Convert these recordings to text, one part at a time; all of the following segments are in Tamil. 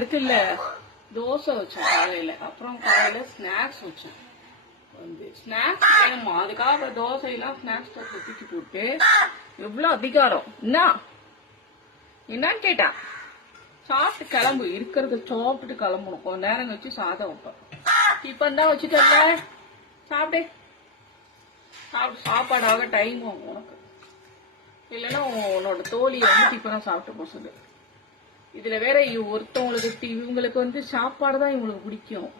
இருக்குல்ல, தோசை வச்சேன் காலையில. அப்புறம் காலையில ஸ்நாக்ஸ் வச்சேன். ஸ்நாக்ஸ் வேணுமா? அதுக்காக தோசையெல்லாம் ஸ்நாக்ஸ் பாக்ஸ்ல தூக்கி போட்டு எவ்வளவு அதிகாரம். என்னன்னு கேட்டா, சாப்பிட்டு கிளம்பு. இருக்கிறத சாப்பிட்டுட்டு கிளம்பணும். கொஞ்ச நேரம் கழிச்சு சாதம் வைப்பேன். டிஃபன் தான் வச்சுட்டல, சாப்பிடு. சாப்பாடாக டைம் ஆகும் உனக்கு. இல்லைன்னா உன்னோட தோழியை டிஃபனா சாப்பிட்டு போக சொல்லு. இதுல வேற ஒருத்தவங்களுக்கு இவங்களுக்கு சாப்பாடு தான் இவங்களுக்கு பிடிக்கும்.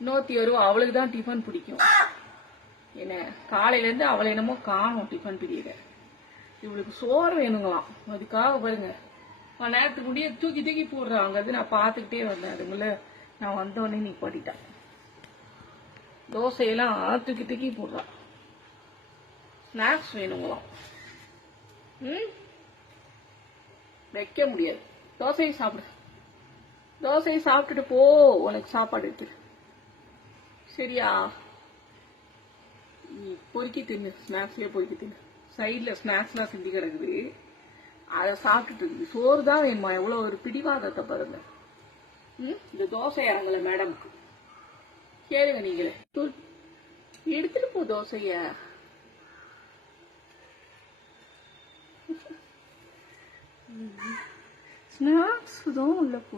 இன்னொருத்தி வருவா, அவளுக்கு தான் டிஃபன் பிடிக்கும். என்ன காலையில இருந்து அவளை என்னமோ காணும் டிஃபன் பிரியல. இவளுக்கு சோறு வேணுங்களாம். அதுக்காக பாருங்க நேரத்துக்கு முடிய தூக்கி தூக்கி போடுறாங்க. அது நான் பாத்துக்கிட்டே வந்தேன். அதுங்கள நான் வந்தோடனே நீ படிட்டான். தோசையெல்லாம் தூக்கி தூக்கி போடுறான். ஸ்நாக்ஸ் வேணுங்களாம். வைக்க முடியாது. தோசையை சாப்பிடு. தோசையை சாப்பிட்டுட்டு போ, உனக்கு சாப்பாடு இருக்கு. சரியா? நீ பொறுக்கி தின்னு. ஸ்நாக்ஸ்லயே பொறுக்கி தின்னு. சைட்ல ஸ்நாக்ஸ்லாம் சிந்தி கிடக்குது, அதை சாப்பிட்டுட்டு இருக்குது. சோறு தான் வேணுமா? எவ்வளவு ஒரு பிடிவாதத்தை பாருங்க. இந்த தோசை இறங்கல மேடம்க்கு. கேளுங்க நீங்களே. எடுத்துட்டு போ தோசைய. ஸ்நாக்ஸ் தான் உள்ள போ.